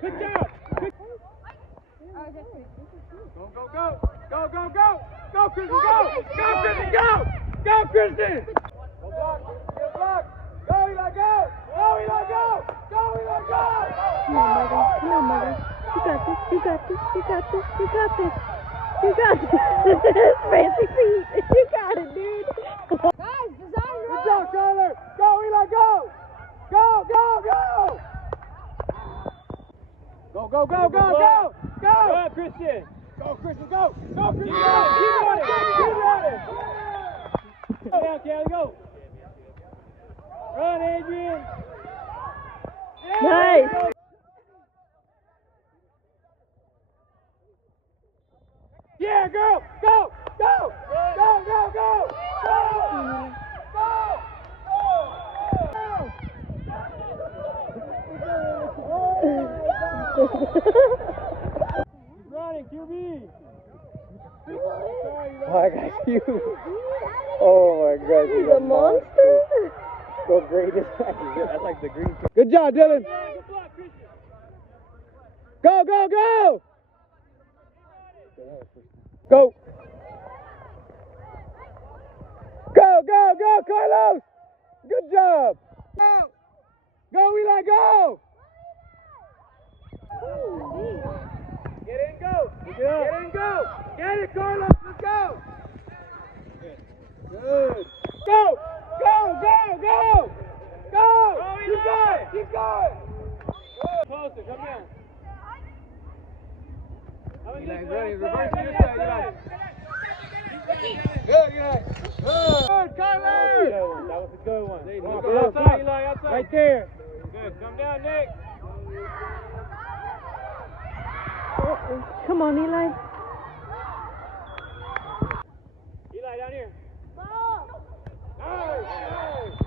Good job. Good. Go, go, go. Go, go, go. Go, Kristen, go. Go, Kristen, go. Go, Kristen. Go block. Get blocked. Go, Eli, go. Go, Eli, go. Go, Eli, go. Come on, mother. Come on, mother. You got this. You got this. You got this. You got this. You got this. Fancy feet. You got it, dude. Guys, design run. Good job, Tyler. Go, Eli, go. Go, go, go. Go, go, go, go, go. Go. Go, Christian. Go, Christian, go. Go, Christian, go. Keep at it. Keep at it. Go down, Kelly, go. Run, Adrian. Yeah. Nice. Yeah, girl. Go. Go. Go, go, go. Go. Go. He's running, QB. Oh, I got you. Oh my God. He's a monster. So great. That's like the green. Good job, Dylan. Go, go, go. Go. Go, go, go, Carlos. Good job. Go. Go, Eli, go. Get in, go. Get in, go. Get it, Carlos. Let's go. Good. Go. Go, go, go. Go. Keep going. Keep going. Good. Closer. Come down. Eli's running. Reverse to your side, Eli. Good, Eli. Good, Kyler. That was a good one. Go outside, Eli. Outside. Right there. Good. Come down, Nick. Come on, Eli. Eli, down here. Ball. Nice.